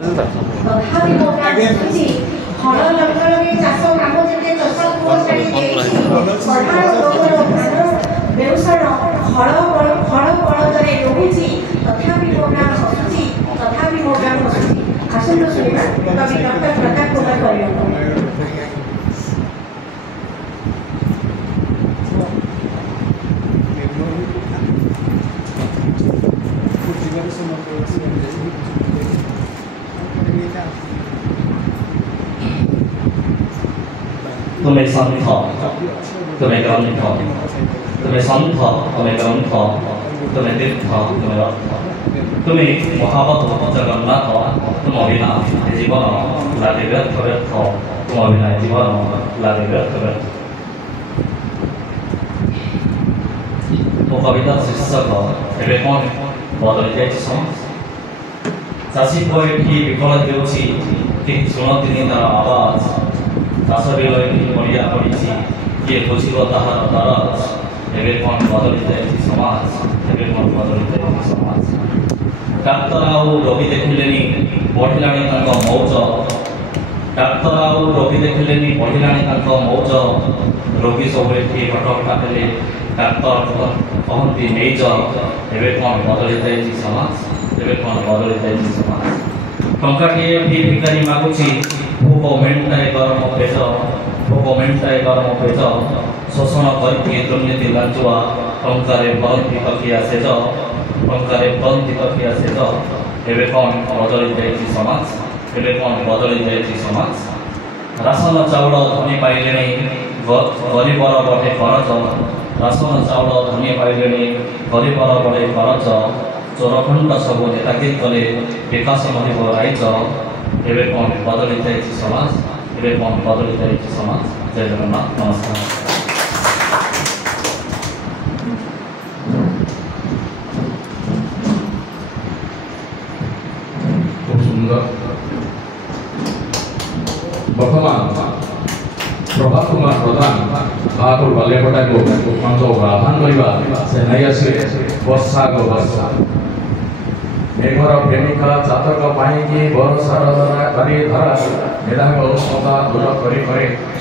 ତଥାପି ମୋ ଗାଁ ବୁଝୁଛି ହଳ ଲଙ୍ଗଳରେ ଚାଷ କାମ ଯେତେ ଚଷା ଛାଡ଼ିକି ପଢ଼ାର ଗୋବର ଧାନ ବେଉଷଣ ହଳ ବଳଦରେ ରହୁଛି ତଥାପି ମୋ ଗାଁ ବସୁଛି ତଥାପି ମୋ ଗାଁ ବସୁଛି। ଆସନ୍ତୁ ଶୁଣିବା କବି ଡକ୍ଟର ପ୍ରତାପ କୁମାର ପରିଡ଼ଙ୍କ। तुम्हें संत तुम्हें ग्रंथ तुम्हें संत तुम्हें ग्रंथ तुम्हें तीर्थ तुम्हें रथ तुम्हें महावत जगन्नाथ तुम अभिना जीवन लागे व्यर्थ व्यर्थ तुम अभिना जीवन लागे व्यर्थ व्यर्थ। मो कविता शीर्षक एवं कौन बदली जाए समाज चाषी पुएठी विफल होती शुणती तार आवाज चाष बिल पड़िया पड़ी किए बुझ ताहार दरज एवं कौन बदली जाए समाज एवं कौन बदली जाए समाज। डाक्तर आउ रोगी देखिले बढ़िलानी मौज डाक्तर आउ रोगी देखिले बढ़िलानी मौज रोगी सब हटहटा हेले डाक्तर कहती नहीं एवं कौन बदली जाए समाज एवं कौन बदली जाए समाज। टंकाटे भी भिखारी मागुची भोक मेटाए गरम पेट भोक मेटाए गरम पेट शोषण करके दुर्नीति लांचुआ टंकारे भरती तकिया सेज टंकारे भरती तकिया सेज एवं कौन बदली जाए समाज एवं कौन बदली जाए समाज। राशन चाउल धनी पाइले गरीबर बढ़े खरच राशन चाउल धनी पाइले गरीबर बढ़े खरच चोरखंड सब नेतागिरी कले विकास मनिब राइज एवं कौन बदली जाए समाज एवं कौन बदली जाए समाज। जय जगन्नाथ नमस्कार। खूब सुंदर बर्तमान प्रभात कुमार प्रधान बापुर बालेपटा को आह्वान करवा से नहीं आसे वर्षा गो वर्षा मेघर प्रेमिका चातक पाई बरसार धरा मेधांग उष्णता दूर करे